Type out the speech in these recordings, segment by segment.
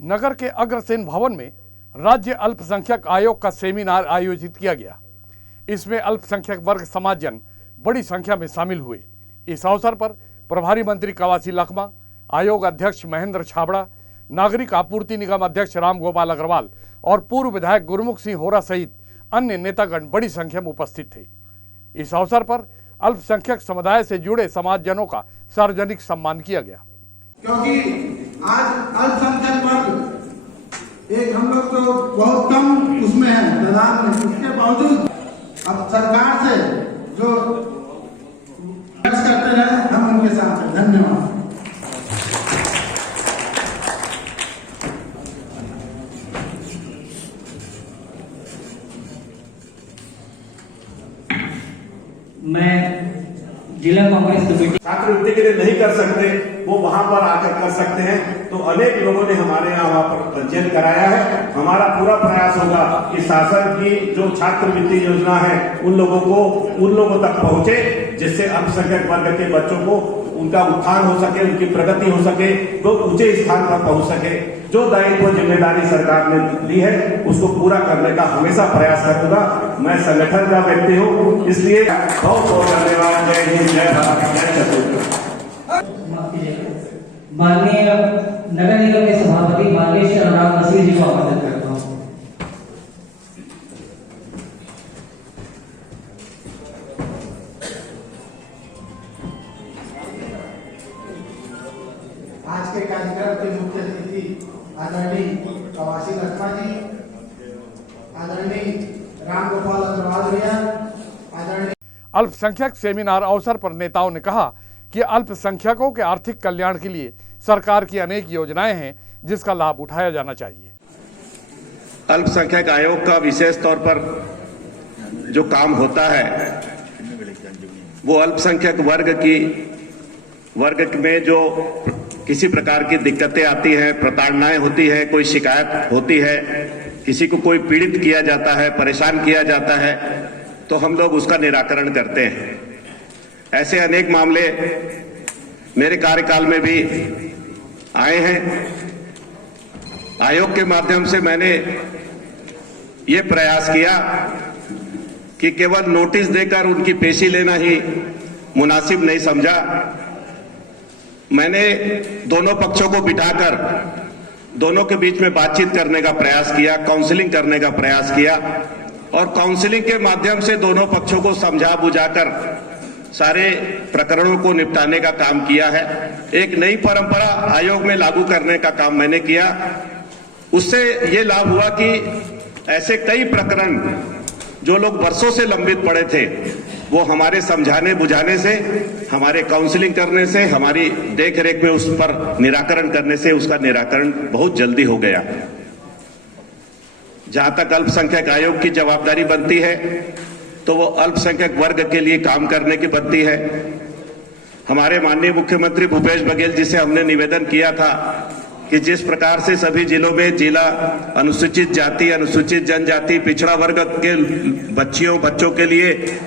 नगर के अग्रसेन भवन में राज्य अल्पसंख्यक आयोग का सेमिनार आयोजित किया गया। इसमें अल्पसंख्यक वर्ग समाजजन बड़ी संख्या में शामिल हुए। इस अवसर पर प्रभारी मंत्री कवासी लखमा, आयोग अध्यक्ष महेंद्र छाबड़ा, नागरिक आपूर्ति निगम अध्यक्ष रामगोपाल अग्रवाल और पूर्व विधायक गुरमुख सिंह होरा सहित अन्य नेतागण बड़ी संख्या में उपस्थित थे। इस अवसर पर अल्पसंख्यक समुदाय से जुड़े समाजजनों का सार्वजनिक सम्मान किया गया। क्योंकि आज अल्पसंख्यक वर्ग एक हम लोग तो बहुत कम उसमें है मैदान में, इसके बावजूद अब सरकार से जो करते रहे हम उनके साथ हैं। धन्यवाद। मैं जिला कांग्रेस कमेटी छात्रवृत्ति के लिए नहीं कर सकते, वो वहां पर आकर कर सकते हैं। तो अनेक लोगों ने हमारे यहाँ वहां पर पंजीयन कराया है। हमारा पूरा प्रयास होगा कि शासन की जो छात्रवृत्ति योजना है उन लोगों तक पहुंचे, जिससे अल्पसंख्यक वर्ग के बच्चों को उनका उत्थान हो सके, उनकी प्रगति हो सके, वो ऊंचे स्थान पर पहुंच सके। जो दायित्व जिम्मेदारी सरकार ने ली है उसको पूरा करने का हमेशा प्रयास करूंगा। मैं संगठन का व्यक्ति हूं, इसलिए बहुत बहुत धन्यवाद। जय हिंद, जय भारत, जय छत्तीसगढ़। माननीय नगर निगम के सभापति माननीय श्री अनुराग नसीर जी को आमंत्रित करता हूँ। आज के कार्यक्रम के मुख्य अतिथि आदरणीय कवासी लखमा जी, आदरणीय रामगोपाल अग्रवाल भैया, आदरणीय। अल्पसंख्यक सेमिनार अवसर पर नेताओं ने कहा कि अल्पसंख्यकों के आर्थिक कल्याण के लिए सरकार की अनेक योजनाएं हैं, जिसका लाभ उठाया जाना चाहिए। अल्पसंख्यक आयोग का विशेष तौर पर जो काम होता है वो अल्पसंख्यक वर्ग में जो किसी प्रकार की दिक्कतें आती हैं, प्रताड़नाएं होती है, कोई शिकायत होती है, किसी को कोई पीड़ित किया जाता है, परेशान किया जाता है, तो हम लोग उसका निराकरण करते हैं। ऐसे अनेक मामले मेरे कार्यकाल में भी आए हैं। आयोग के माध्यम से मैंने ये प्रयास किया कि केवल नोटिस देकर उनकी पेशी लेना ही मुनासिब नहीं समझा। मैंने दोनों पक्षों को बिठाकर दोनों के बीच में बातचीत करने का प्रयास किया, काउंसलिंग करने का प्रयास किया और काउंसलिंग के माध्यम से दोनों पक्षों को समझा बुझाकर सारे प्रकरणों को निपटाने का काम किया है। एक नई परंपरा आयोग में लागू करने का काम मैंने किया। उससे ये लाभ हुआ कि ऐसे कई प्रकरण जो लोग वर्षों से लंबित पड़े थे, वो हमारे समझाने बुझाने से, हमारे काउंसलिंग करने से, हमारी देखरेख में उस पर निराकरण करने से उसका निराकरण बहुत जल्दी हो गया। जहां तक अल्पसंख्यक आयोग की जवाबदारी बनती है तो वो अल्पसंख्यक वर्ग के लिए काम करने की बनती है। हमारे माननीय मुख्यमंत्री भूपेश बघेल जी से हमने निवेदन किया था कि जिस प्रकार से सभी जिलों में जिला अनुसूचित जाति, अनुसूचित जनजाति, पिछड़ा वर्ग के बच्चों के लिए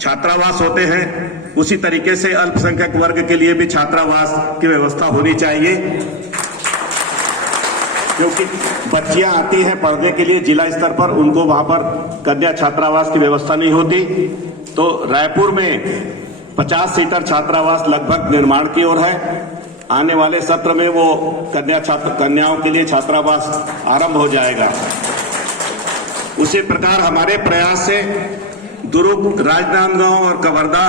छात्रावास होते हैं, उसी तरीके से अल्पसंख्यक वर्ग के लिए भी छात्रावास की व्यवस्था होनी चाहिए। क्योंकि बच्चियां आती हैं पढ़ने के लिए जिला स्तर पर, उनको वहां पर कन्या छात्रावास की व्यवस्था नहीं होती। तो रायपुर में 50 सीटर छात्रावास लगभग निर्माण की ओर है। आने वाले सत्र में वो कन्याओं के लिए छात्रावास आरंभ हो जाएगा। उसी प्रकार हमारे प्रयास से दुर्ग, राजनांदगांव और कवर्धा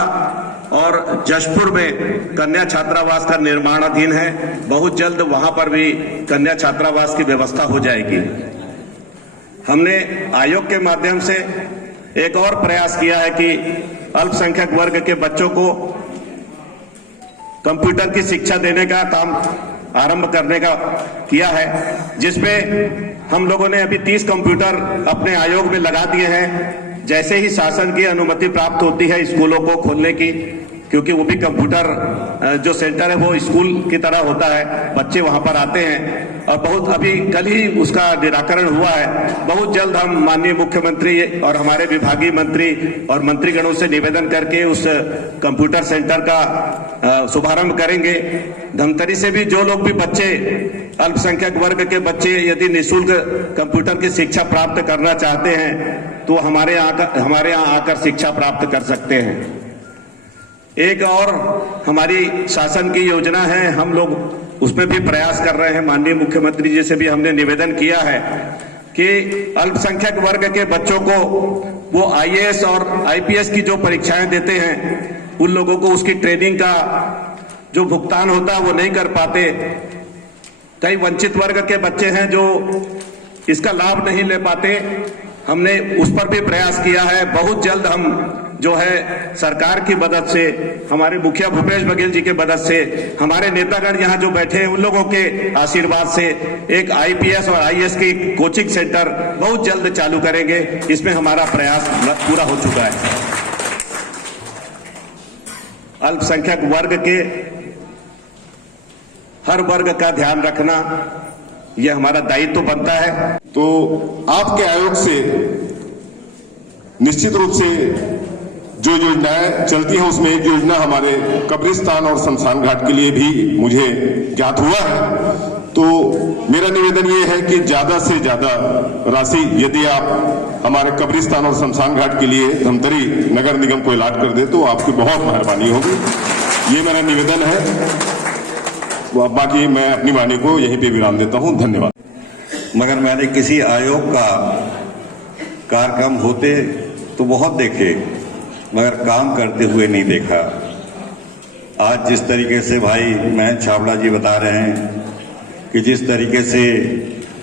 और जशपुर में कन्या छात्रावास का निर्माणाधीन है। बहुत जल्द वहां पर भी कन्या छात्रावास की व्यवस्था हो जाएगी। हमने आयोग के माध्यम से एक और प्रयास किया है कि अल्पसंख्यक वर्ग के बच्चों को कंप्यूटर की शिक्षा देने का काम आरंभ करने का किया है, जिसमें हम लोगों ने अभी 30 कंप्यूटर अपने आयोग में लगा दिए हैं। जैसे ही शासन की अनुमति प्राप्त होती है स्कूलों को खोलने की, क्योंकि वो भी कंप्यूटर जो सेंटर है वो स्कूल की तरह होता है, बच्चे वहां पर आते हैं और बहुत अभी कल ही उसका निराकरण हुआ है। बहुत जल्द हम माननीय मुख्यमंत्री और हमारे विभागीय मंत्री और मंत्रीगणों से निवेदन करके उस कंप्यूटर सेंटर का शुभारंभ करेंगे। धमतरी से भी जो लोग भी बच्चे, अल्पसंख्यक वर्ग के बच्चे यदि निःशुल्क कंप्यूटर की शिक्षा प्राप्त करना चाहते हैं तो हमारे यहाँ आकर शिक्षा प्राप्त कर सकते हैं। एक और हमारी शासन की योजना है, हम लोग उसमें भी प्रयास कर रहे हैं। माननीय मुख्यमंत्री जी से भी हमने निवेदन किया है कि अल्पसंख्यक वर्ग के बच्चों को वो आईएएस और आईपीएस की जो परीक्षाएं देते हैं उन लोगों को उसकी ट्रेनिंग का जो भुगतान होता है वो नहीं कर पाते। कई वंचित वर्ग के बच्चे हैं जो इसका लाभ नहीं ले पाते। हमने उस पर भी प्रयास किया है। बहुत जल्द हम जो है सरकार की मदद से, हमारे मुखिया भूपेश बघेल जी के मदद से, हमारे नेतागण यहाँ जो बैठे हैं उन लोगों के आशीर्वाद से एक आईपीएस और आईएएस की कोचिंग सेंटर बहुत जल्द चालू करेंगे। इसमें हमारा प्रयास पूरा हो चुका है। अल्पसंख्यक वर्ग के हर वर्ग का ध्यान रखना यह हमारा दायित्व बनता है। तो आपके आयोग से निश्चित रूप से जो योजनाएं चलती हैं उसमें एक योजना हमारे कब्रिस्तान और शमशान घाट के लिए भी मुझे ज्ञात हुआ है। तो मेरा निवेदन ये है कि ज्यादा से ज्यादा राशि यदि आप हमारे कब्रिस्तान और शमशान घाट के लिए धमतरी नगर निगम को अलॉट कर दे तो आपकी बहुत मेहरबानी होगी। ये मेरा निवेदन है। बाकी मैं अपनी वाणी को यहीं पे विराम देता हूं। धन्यवाद। मगर मैंने किसी आयोग का कार्यक्रम होते तो बहुत देखे, मगर काम करते हुए नहीं देखा। आज जिस तरीके से भाई महेंद्र छाबड़ा जी बता रहे हैं कि जिस तरीके से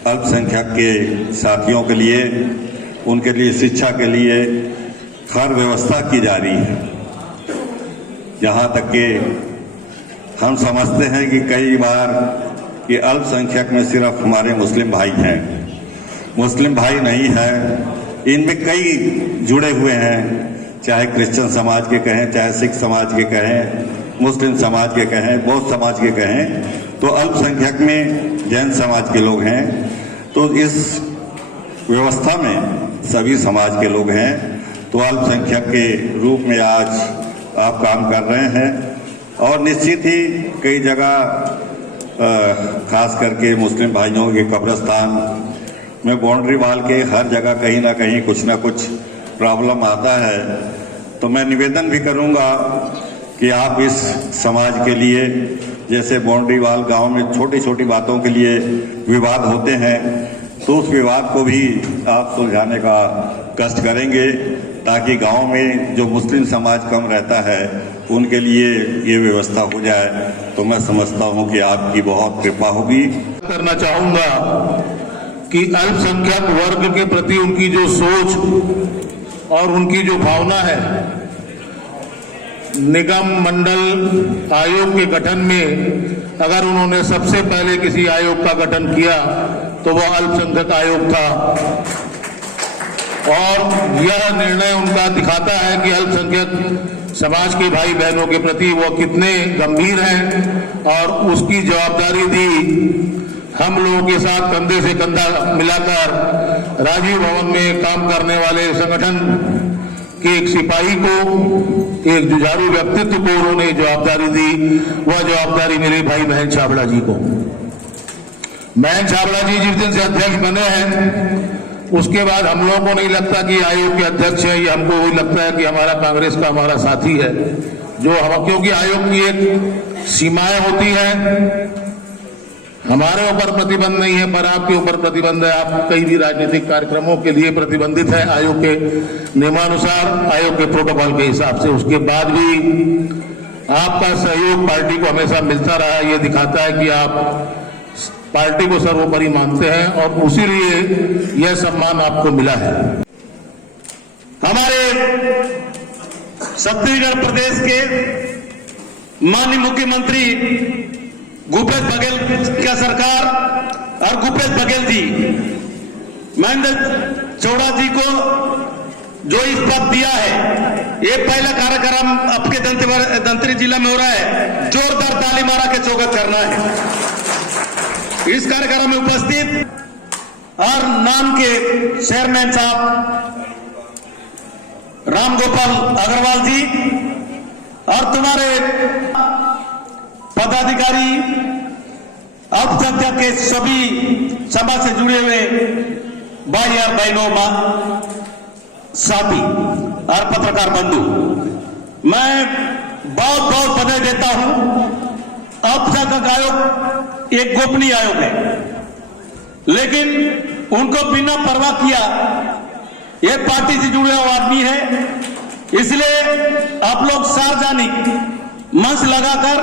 अल्पसंख्यक के साथियों के लिए, उनके लिए शिक्षा के लिए हर व्यवस्था की जा रही है, यहाँ तक कि हम समझते हैं कि कई बार कि अल्पसंख्यक में सिर्फ हमारे मुस्लिम भाई हैं। मुस्लिम भाई नहीं है, इनमें कई जुड़े हुए हैं, चाहे क्रिश्चियन समाज के कहें, चाहे सिख समाज के कहें, मुस्लिम समाज के कहें, बौद्ध समाज के कहें, तो अल्पसंख्यक में जैन समाज के लोग हैं। तो इस व्यवस्था में सभी समाज के लोग हैं। तो अल्पसंख्यक के रूप में आज आप काम कर रहे हैं और निश्चित ही कई जगह खास करके मुस्लिम भाइयों के कब्रिस्तान में बाउंड्री वाल के हर जगह कहीं ना कहीं कुछ ना कुछ प्रॉब्लम आता है। तो मैं निवेदन भी करूंगा कि आप इस समाज के लिए, जैसे बाउंड्री वाल गांव में छोटी छोटी बातों के लिए विवाद होते हैं, तो उस विवाद को भी आप सुलझाने का कष्ट करेंगे ताकि गांव में जो मुस्लिम समाज कम रहता है उनके लिए ये व्यवस्था हो जाए। तो मैं समझता हूं कि आपकी बहुत कृपा होगी। करना चाहूंगा कि अल्पसंख्यक वर्ग के प्रति उनकी जो सोच और उनकी जो भावना है, निगम मंडल आयोग के गठन में अगर उन्होंने सबसे पहले किसी आयोग का गठन किया तो वह अल्पसंख्यक आयोग था। और यह निर्णय उनका दिखाता है कि अल्पसंख्यक समाज के भाई बहनों के प्रति वो कितने गंभीर हैं और उसकी जवाबदारी दी हम लोगों के साथ कंधे से कंधा मिलाकर राजीव भवन में काम करने वाले संगठन के एक सिपाही को, एक जुझारू व्यक्तित्व को उन्होंने जवाबदारी दी। वह जवाबदारी मेरे भाई महेंद्र छाबड़ा जी को। महेंद्र छाबड़ा जी जिस दिन से अध्यक्ष बने हैं उसके बाद हम लोगों को नहीं लगता कि आयोग के अध्यक्ष है, ये हमको वही लगता है कि हमारा कांग्रेस का हमारा साथी है जो हम, क्योंकि आयोग की एक सीमाएं होती हैं। हमारे ऊपर प्रतिबंध नहीं है पर आपके ऊपर प्रतिबंध है। आप कई भी राजनीतिक कार्यक्रमों के लिए प्रतिबंधित है आयोग के नियमानुसार, आयोग के प्रोटोकॉल के हिसाब से। उसके बाद भी आपका सहयोग पार्टी को हमेशा मिलता रहा। ये दिखाता है कि आप पार्टी को सर्वोपरि मानते हैं और उसी लिए यह सम्मान आपको मिला है। हमारे छत्तीसगढ़ प्रदेश के माननीय मुख्यमंत्री भूपेश बघेल का सरकार और भूपेश बघेल जी महेंद्र छाबड़ा जी को जो इस पद दिया है, ये पहला कार्यक्रम आपके धमतरी जिला में हो रहा है। जोरदार ताली मारा के स्वागत करना है। इस कार्यक्रम में उपस्थित और नाम के चेयरमैन साहब राम गोपाल अग्रवाल जी और तुम्हारे पदाधिकारी, अल्पसंख्यक के सभी समाज से जुड़े हुए भाई और बहनों, साथी और पत्रकार बंधु, मैं बहुत बहुत बधाई देता हूं। अल्पसंख्यक आयोग एक गोपनीय आयोग है, लेकिन उनको बिना परवाह किया, ये पार्टी से जुड़े हुए आदमी है, इसलिए आप लोग सार्वजनिक मंच लगाकर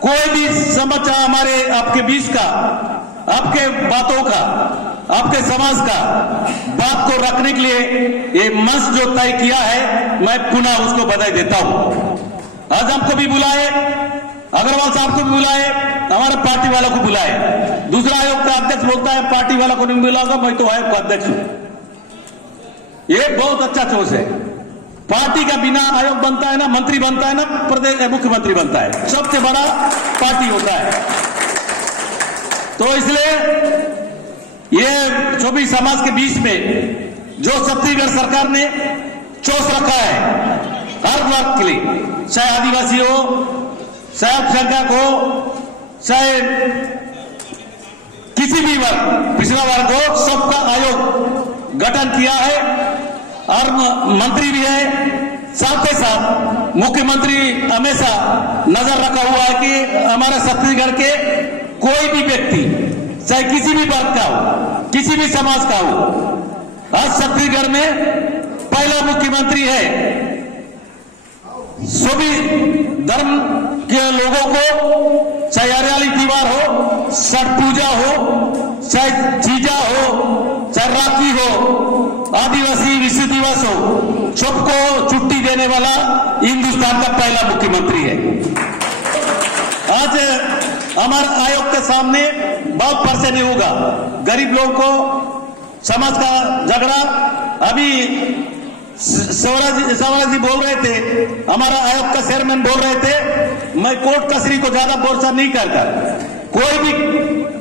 कोई भी समाचार हमारे आपके बीच का, आपके बातों का, आपके समाज का बात को रखने के लिए ये मंच जो तय किया है, मैं पुनः उसको बधाई देता हूं। आज हमको भी बुलाए, अग्रवाल साहब को भी बुलाए, हमारे पार्टी वालों को बुलाए। दूसरा आयोग का अध्यक्ष बोलता है पार्टी वालों को नहीं बुलाऊंगा, मैं तो आयोग का अध्यक्ष हूं। ये बहुत अच्छा चोज है। पार्टी का बिना आयोग बनता है ना, मंत्री बनता है ना, प्रदेश मुख्यमंत्री बनता है, सबसे बड़ा पार्टी होता है। तो इसलिए ये सभी समाज के बीच में जो छत्तीसगढ़ सरकार ने चोस रखा है हर वर्ग के लिए, चाहे आदिवासी हो, चाहे अल्पसंख्यक हो, चाहे किसी भी वर्ग, पिछड़ा वर्ग हो, सबका आयोग गठन किया है और मंत्री भी है। साथ ही साथ मुख्यमंत्री हमेशा नजर रखा हुआ है कि हमारे छत्तीसगढ़ के कोई भी व्यक्ति, चाहे किसी भी वर्ग का हो, किसी भी समाज का हो, आज छत्तीसगढ़ में पहला मुख्यमंत्री है। सभी धर्म के लोगों को, चाहे हरियाली दीवार हो, छठ पूजा हो, चाहे जीजा हो, चाहे राखी हो, आदिवासी विश्व दिवस हो, सबको छुट्टी देने वाला हिंदुस्तान का पहला मुख्यमंत्री है। आज हमारे आयोग के सामने बहुत परेशानी होगा, गरीब लोगों को, समाज का झगड़ा। अभी सवाला जी बोल रहे थे, हमारा आयोग का चेयरमैन बोल रहे थे, मैं कोर्ट कचहरी को ज्यादा भरोसा नहीं करता। कोई भी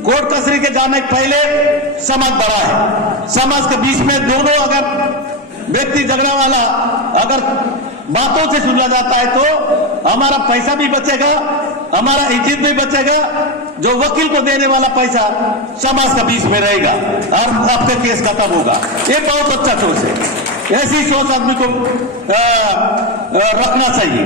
कोर्ट कचहरी के जाने के पहले समाज बड़ा है। समाज के बीच में दोनों अगर व्यक्ति झगड़ा वाला अगर बातों से सुलझा जाता है तो हमारा पैसा भी बचेगा, हमारा इज्जत भी बचेगा, जो वकील को देने वाला पैसा समाज के बीच में रहेगा और आपका केस खत्म होगा। ये बहुत अच्छा सोच है, ऐसी सोच आदमी को रखना चाहिए।